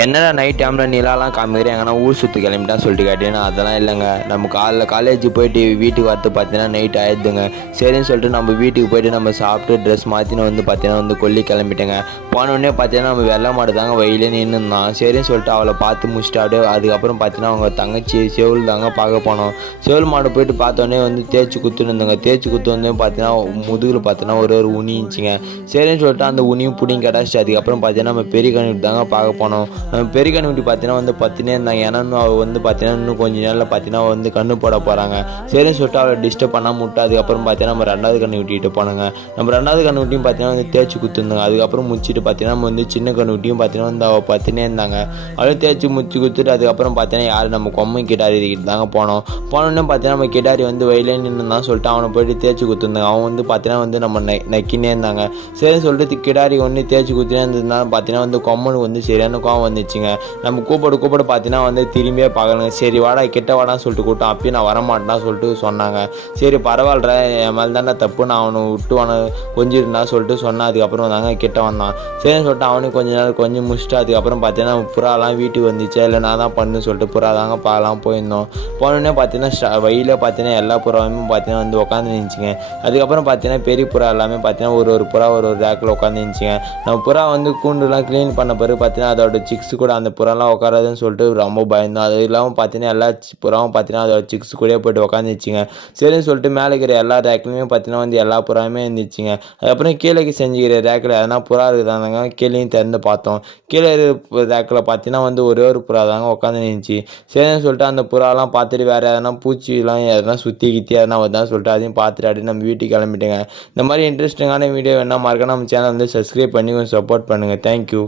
என்னடா நைட் டைமில் நிலாலாம் காமிக்கிற எங்கன்னா ஊர் சுற்றி கிளம்பிட்டான்னு சொல்லிட்டு கேட்டீங்கன்னா அதெல்லாம் இல்லைங்க. நம்ம காலேஜ் போயிட்டு வீட்டுக்கு வரது பார்த்தீங்கன்னா நைட் ஆயிடுதுங்க. சரின்னு சொல்லிட்டு நம்ம வீட்டுக்கு போயிட்டு நம்ம சாப்பிட்டு ட்ரெஸ் மாற்றின்னு வந்து பார்த்தீங்கன்னா வந்து கொல்லி கிளம்பிட்டேங்க. போனோடனே பார்த்தீங்கன்னா நம்ம வெள்ளை மாடு தாங்க வயலே நின்றுந்தான். சரின்னு சொல்லிட்டு அவளை பார்த்து முடிச்சுட்டு அப்படியே அதுக்கப்புறம் பார்த்தீங்கன்னா அவங்க தங்கச்சி செவில் தாங்க பார்க்க போனோம். செவில் மாடு போயிட்டு பார்த்தோன்னே வந்து தேய்ச்சி குத்துன்னு இருந்தாங்க. தேய்ச்சி குத்து வந்து பார்த்தீங்கன்னா முதுகில் பார்த்தீங்கன்னா ஒரு உனி இருந்துச்சுங்க. சரின்னு சொல்லிட்டு அந்த உனியும் பிடிங்க கிடச்சிட்டு அதுக்கப்புறம் பார்த்தீங்கன்னா நம்ம பெரிய கண்ணுக்கு தாங்க பார்க்க போனோம். பெரிய கண்ணுக்குட்டி பார்த்தீங்கன்னா வந்து பத்தினே இருந்தாங்க. ஏன்னா அவள் வந்து பார்த்தீங்கன்னா இன்னும் கொஞ்சம் நாளில் பார்த்தீங்கன்னா வந்து கண்ணு போட போகிறாங்க. சரின்னு சொல்லிட்டு அவளை டிஸ்டர்ப் பண்ணாமல் விட்டு அதுக்கப்புறம் பார்த்தீங்கன்னா நம்ம ரெண்டாவது கண்ணுக்குட்டிகிட்ட போனாங்க. நம்ம ரெண்டாவது கண்ணுக்குட்டியும் பார்த்தீங்கன்னா வந்து தேய்ச்சி குத்துருந்தாங்க. அதுக்கப்புறம் முடிச்சுட்டு பார்த்தீங்கன்னா நம்ம வந்து சின்ன கண்ணுக்குட்டியும் பார்த்தீங்கன்னா வந்து அவள் பத்தினே இருந்தாங்க. அவளே தேய்ச்சி முடிச்சு குத்துட்டு அதுக்கப்புறம் பார்த்தீங்கன்னா யார் நம்ம கொம்மை கிட்டாரி தாங்க போனோம். போனோடனே பார்த்தீங்கன்னா நம்ம கிட்டாரி வந்து வயலே நின்று தான் சொல்லிட்டு அவனை போயிட்டு தேய்ச்சி குத்துருந்தாங்க. அவன் வந்து பார்த்தீங்கன்னா வந்து நம்ம நக்கினே இருந்தாங்க. சரின்னு சொல்லிட்டு கிடாரி ஒன்று தேய்ச்சி குத்தினே இருந்ததுனால பார்த்தீங்கன்னா வந்து கொம்மனுக்கு வந்து சரியான கோவம் வந்துச்சுங்க. நம்ம கூப்பிட பார்த்தீங்கன்னா வந்து திரும்பியே பார்க்கலங்க. சரி வாடா கிட்ட வாடான்னு சொல்லிட்டு கூட்டம் அப்பயும் நான் வரமாட்டேன்னா சொல்லிட்டு சொன்னாங்க. சரி பரவாயில்ல என் மேலே தானே தப்பு, நான் அவனை விட்டு அவனை கொஞ்சிருந்தா சொல்லிட்டு சொன்னேன். அதுக்கப்புறம் வந்தாங்க கிட்ட வந்தான். சரின்னு சொல்லிட்டு அவனுக்கு கொஞ்ச நேரம் கொஞ்சம் முடிச்சுட்டு அதுக்கப்புறம் பார்த்தீங்கன்னா புறாலாம் வீட்டுக்கு வந்துச்சு. இல்லை நான் தான் பண்ணுன்னு சொல்லிட்டு புறா தாங்க பார்க்கலாம் போயிருந்தோம். போனோடனே பார்த்தீங்கன்னா வெயிலே பார்த்தீங்கன்னா எல்லா புறாவுமே பார்த்தீங்கன்னா வந்து உட்காந்து நின்றுச்சுங்க. அதுக்கப்புறம் பார்த்தீங்கன்னா பெரிய புறா எல்லாமே பார்த்தீங்கன்னா ஒரு புறா ஒரு ரேக்கில் உட்காந்து நின்றுச்சுங்க. நம்ம புறா வந்து கூண்டுலாம் க்ளீன் பண்ண பிறகு பார்த்தீங்கன்னா அதோட சிக்ஸ் கூட அந்த புறாலாம் உட்காராதுன்னு சொல்லிட்டு ரொம்ப பயந்தோம். அது இல்லாமல் பார்த்தீங்கன்னா எல்லா புறாவும் பார்த்தீங்கன்னா அதோட சிக்ஸ் கூட போய்ட்டு உட்காந்துச்சுங்க. சரின்னு சொல்லிட்டு மேலே இருக்கிற எல்லா ரேக்லையுமே பார்த்தீங்கன்னா வந்து எல்லா புறாவுமே இருந்துச்சுங்க. அதுக்கப்புறம் கீழே செஞ்சுக்கிற ரேக்கில் எதனா புறா இருக்குதாங்க கீழேயும் திறந்து பார்த்தோம். கீழே இருக்கிற ரேக்கில் பார்த்தீங்கன்னா வந்து ஒரே ஒரு புறா தாங்க உட்காந்து நின்றுச்சு. சரின்னு சொல்லிட்டு அந்த புறாலாம் பார்த்துட்டு வேறு எதனா பூச்சிலாம் எதனா சுற்றி கித்தி எதனா வருதான்னு சொல்லிட்டு அதையும் பார்த்துட்டு அப்படியே நம்ம வீட்டுக்கு கிளம்பிட்டேங்க. இந்த மாதிரி இன்ட்ரெஸ்டிங்கான வீடியோ வேணா மறக்காம நம்ம சேனல் வந்து சப்ஸ்கிரைப் பண்ணி கொஞ்சம் சப்போர்ட் பண்ணுங்கள். தேங்க்யூ.